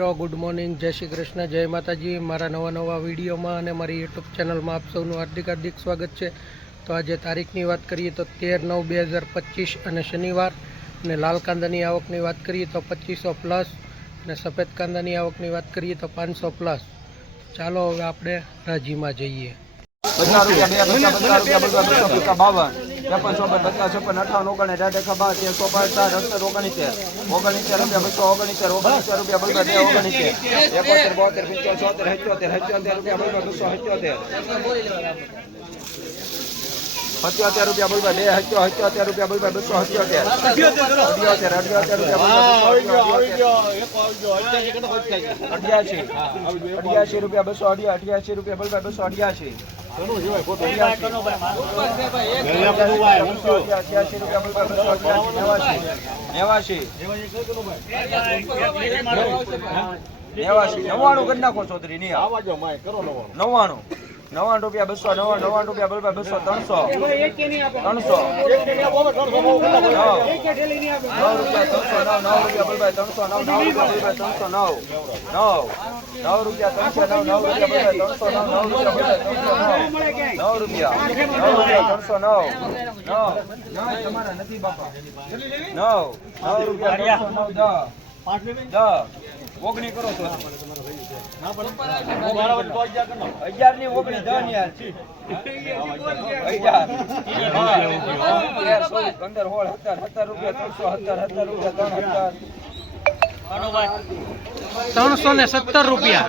મિત્રો good morning જય શ્રી કૃષ્ણ, જય માતાજી. મારા નવા નવા વિડીયોમાં અને મારી યુટ્યુબ ચેનલમાં આપ સૌનું હાર્દિક હાર્દિક સ્વાગત છે. તો આજે તારીખની વાત કરીએ તો તેર નવ બે હજાર પચીસ અને શનિવાર. અને લાલ કાંદાની આવકની વાત કરીએ તો પચીસો પ્લસ. અને સફેદ કાંદાની આવકની વાત કરીએ તો પાંચસો પ્લસ. ચાલો હવે આપણે રાજીમાં જઈએ. બસો ત્રેપન, ચોપન, પચાસ, છપ્પન, અઠાવન ઓગણીસ અઢાર એકા બાર તેર ચોપન ચાર અઠસઠ ઓગણીસેર ઓગણીસેર રૂપિયા, બસો ઓગણીસેર ઓગણીસેર રૂપિયા બધા બે ઓગણીસેર એકોતેર, બોતેર, પંચોતેર ચોતેર સત્યોતેર સત્યોતેર રૂપિયા બધા બસો સત્યોતેર. સત્યોતેર રૂપિયા બોલવા, બે હત્યો હત્યોતેર રૂપિયા બોલવા, બસો હત્યોતેર અઠ્યોતેર અઠ્યોતેર રૂપિયા અઠ્યાસી. અઠ્યાસી રૂપિયા, બસો અઠ્યા અઠ્યાસી રૂપિયા બોલવા, બસો અઠ્યાસી નેવાસી કરી નાખો ચૌધરી નહીં નવ્વાણું નવ્વાણું રૂપિયા બસો નવ્વાણું નવ્વાણું રૂપિયા બોલવા બસો ત્રણસો ત્રણસો નવ રૂપિયા ત્રણસો નવ નવ રૂપિયા ત્રણસો નવ નવ રૂપિયા ત્રણસો નવ નવ નવ તમારા નથી બાપા નવ નવ રૂપિયા ત્રણસો નવ દસ દસ ઓગણી કરો તો અગિયારની ઓગણી પંદર હોળ સત્તર સત્તર રૂપિયા ત્રણસો સત્તર સત્તર રૂપિયા ત્રણ સત્તર ત્રણસો ને સત્તર રૂપિયા.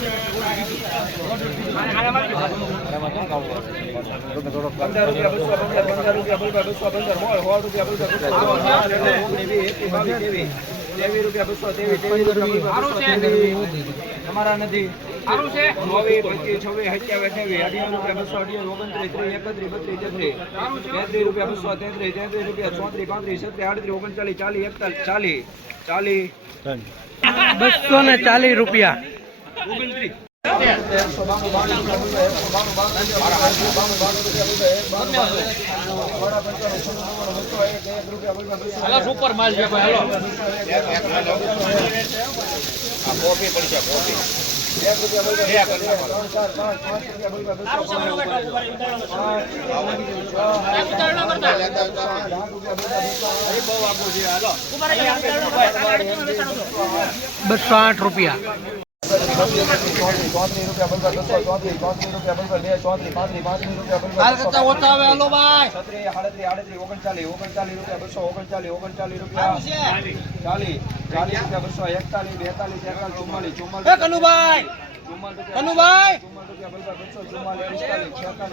બોલવા બસો ચોત્રીસ ચોત્રીસ રૂપિયા બોલવા બે ચોત્રીસ પાંત્રીસ પાંત્રીસ રૂપિયા બસો છત્રીસ એકત્રીસ આડત્રીસ ઓગણચાલીસ ઓગણચાલીસ રૂપિયા બસો તેત્રીસ તેત્રીસ રૂપિયા ચાલીસ ચાલીસ રૂપિયા. બસો એકતાલીસ બેતાલીસ તેતાલીસ ચુમ્માલીસ ચુમ્માલીસ કનુભાઈ ચુમ્માલીસ કનુભાઈ રૂપિયા બોલવા બસો ચુમ્માલીસ પિસ્તાલીસ છેતાલીસ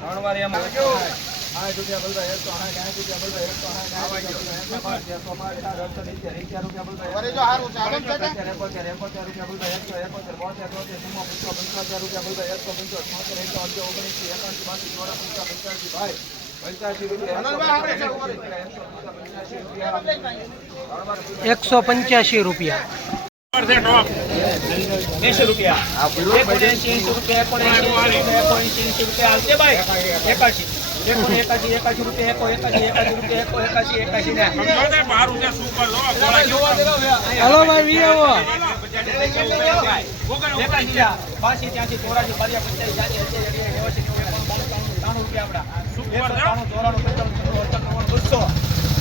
ત્રણ વાર એમ આઠ રૂપિયા બોલવા એકસો આઠ આઠ રૂપિયા બોલવા એકસો આઠ આઠ રૂપિયા બોલવા એકસો પાંચ ચાર અડસો સિત્તેર અગિયાર રૂપિયા બોલવા એકોતેર એકોતેર એકોતેર રૂપિયા બોલવા એકસો એકોતેર બોતેર તોતેર ચુમ્મો પંચો પંચોતેર રૂપિયા બોલવા એકસો પંચો છોતેર એકસો અગિયાર ઓગણીસી એકાસી બાસી ચોરા પંચા પંચ્યાસી ભાઈ પંચ્યાસી રૂપિયા એકસો પંચ્યાસી રૂપિયા એસી રૂપિયા એકોણએંશી એંશી રૂપિયા એકોણએંશી એકોણએંશી એંશી રૂપિયા હાલશે ભાઈ એકાશી એકોણ એકાશી એકાશી રૂપિયા એકો એકાશી એકાશી રૂપિયા એકો એકાશી એકાશી ને. હલો ભાઈ વી આવો. બાસી ત્યાંથી ચોરાસી બારિયા નેવાસી ચોરાણું પંચાણું છન્નું અઠ્ઠાણું નવ્વાણું બસો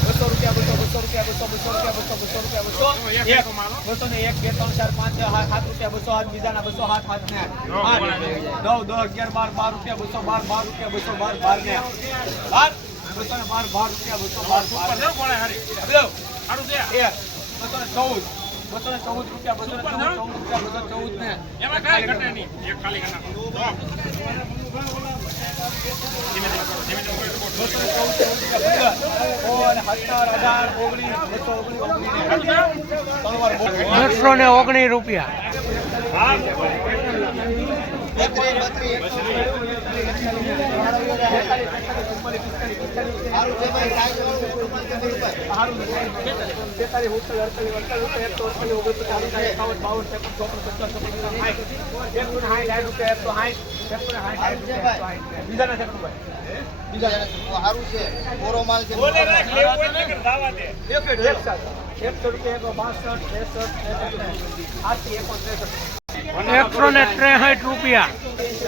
બસો રૂપિયા બસો બસો રૂપિયા બસો બસો રૂપિયા બસો. બસો રૂપિયા બસો એક બસો ને એક બે ત્રણ ચાર પાંચ સાત સાત રૂપિયા બસો આઠ બીજાના બસો સાત સાત ને નવ દસ અગિયાર બાર બાર રૂપિયા બસો બાર બાર રૂપિયા બસો બાર બાર ને બાર. બસો ને બાર બાર રૂપિયા બસો બાર બસો ને ચૌદ. બસો ને ચૌદ રૂપિયા બસો ને ચૌદ રૂપિયા બસો ચૌદ ને એમાં કઈ ઘટે નહીં. અઢાર ઓગણીસ બસો ને ઓગણીસ રૂપિયા. એકસો ને ત્રેસઠ રૂપિયા.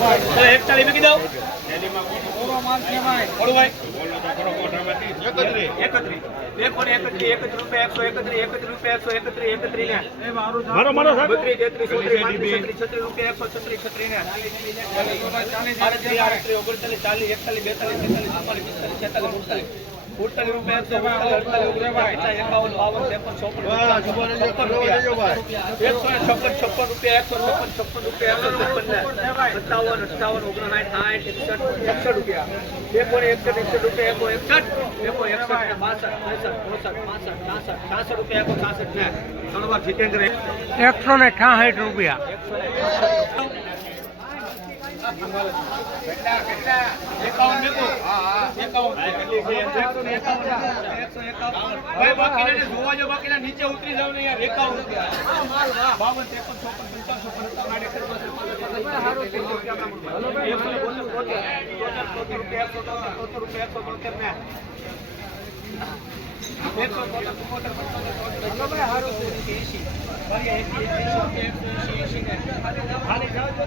એકતાલીસ મૂકી દઉં ચાલીસ એકતાલીસ બેતાલીસ તેતાલીસ ચુમ્માલીસ પિસ્તાલીસ છેતાલીસ સુડતાલીસ સુડતાલીસ રૂપિયા એકસો અડતાલીસ અડતાલીસ ઓગણપચાસ પચાસ એકાવન બાવન ત્રેપન ચોપન પચાસ છપ્પન છપ્પન રૂપિયા એકસો ને છપ્પન છપ્પન રૂપિયા એકસો છપ્પન છપ્પન રૂપિયા એકસો છપ્પન ને સત્તાવન અઠાવન ઓગણસાઠ સાઠ એકસઠ એકસઠ રૂપિયા એકો ને એકસઠ એકસઠ રૂપિયા એકો એકસઠ એકો એકસઠ ને બાસઠ ત્રેસઠ ચોસઠ પાસઠ છાસઠ છાસઠ રૂપિયા એકો છાસઠ ને ત્રણ વાર જીતેન્દ્ર એકસો ને છાસઠ રૂપિયા એકાવન મેકો એકાવન ભાઈ બાકીના ને જોવા જો બાકીના નીચે ઉતરી જાવ ને યાર એકાવન રૂપિયા બાવન ત્રેપન ચોપન પંચાવન છપ્પન સત્તાવન આઠ એકસઠ બાસઠ રૂપિયા એકસો તોતેર ને એકસો તોતેર ચુમ્મોતેર પંચોતેર ચોતેર એસી એસી એસી એસી ને ખાલી જાવ તો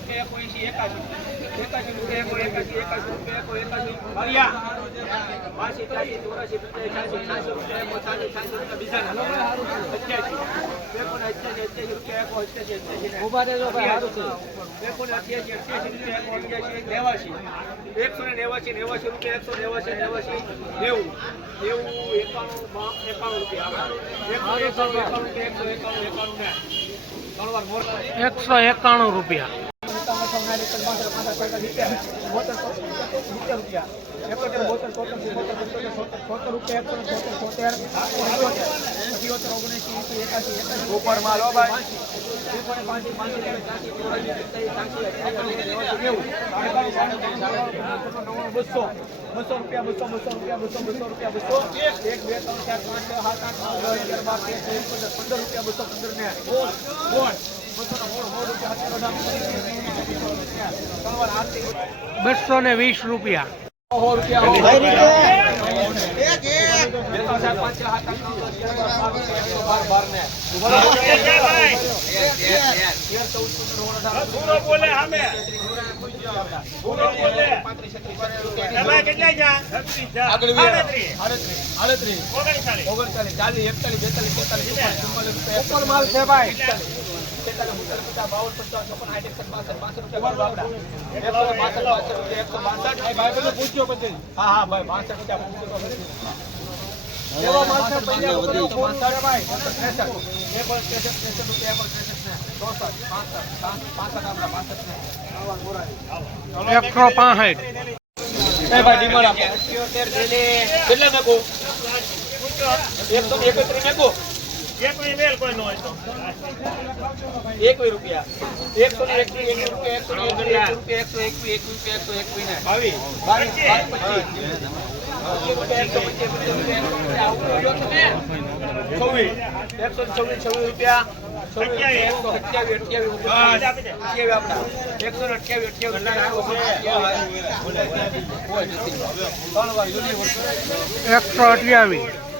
ખાલી કરતા એસી રૂપિયા. એકો એસી એકાસી એકાસી રૂપિયા એકો એકાસી એકાસી રૂપિયા એકો એકાસી બારિયા બાસી ત્રાસી ચોરાસી પચાસ છ્યાસી રૂપિયા એકો છ્યાસી છ્યાસી રૂપિયા નેવાસી. એકસો ને નેવાસી નેવાસી રૂપિયા એકસો નેવાસી નેવાસી નેવું. નેવું એકાણું એકાણું રૂપિયા. એકસો એકાણું એકસો એકાણું એકાણું ને. એકસો એકાણું રૂપિયા. ઉપર માલ હો ભાઈ બસો બસો રૂપિયા બસો બસો રૂપિયા બસો બસો રૂપિયા બસો એક બે ત્રણ ચાર પાંચ છ સાત આઠ નવ દસ અગિયાર બાર તેર ચૌદ પંદર પંદર રૂપિયા બસો પંદર ને ગોળ ગોળ બસો ના મોળ મોળ રૂપિયા સત્તર અઢાર ત્રણ વાર આરતી બસો ને વીસ રૂપિયા સો રૂપિયા બે ત્રણ ચાર પાંચ છ સાત આઠ નવ દસ અગિયાર બાર તેર ચૌદ બાર બાર ને તેર ચૌદ પંદર ઓગણ જા આગળ વીસ. રૂપિયા. ઓગણચાલીસ. ચાલીસ એકતાલીસ બેતાલીસ તેતાલીસ ચુમ્માલીસ ચુમ્માલીસ રૂપિયા ઉપર માલ છે ભાઈ. એકસો. કેટલા મેકો એકસો એકત્રીસ મેકો જે કોઈ કોઈ ન હોય તો. એકવીસ રૂપિયા. એકસો ને એકવીસ એકવીસ રૂપિયા એકસો ને રૂપિયા એકસો એકવીસ એકવીસ રૂપિયા એકસો એકવીસ ને બાવીસ બાવીસ પચીસ. એકસો? છવ્વીસ છવ્વીસ રૂપિયા. ને અઠ્યાવીસ એકસો અઠ્યાવીસ.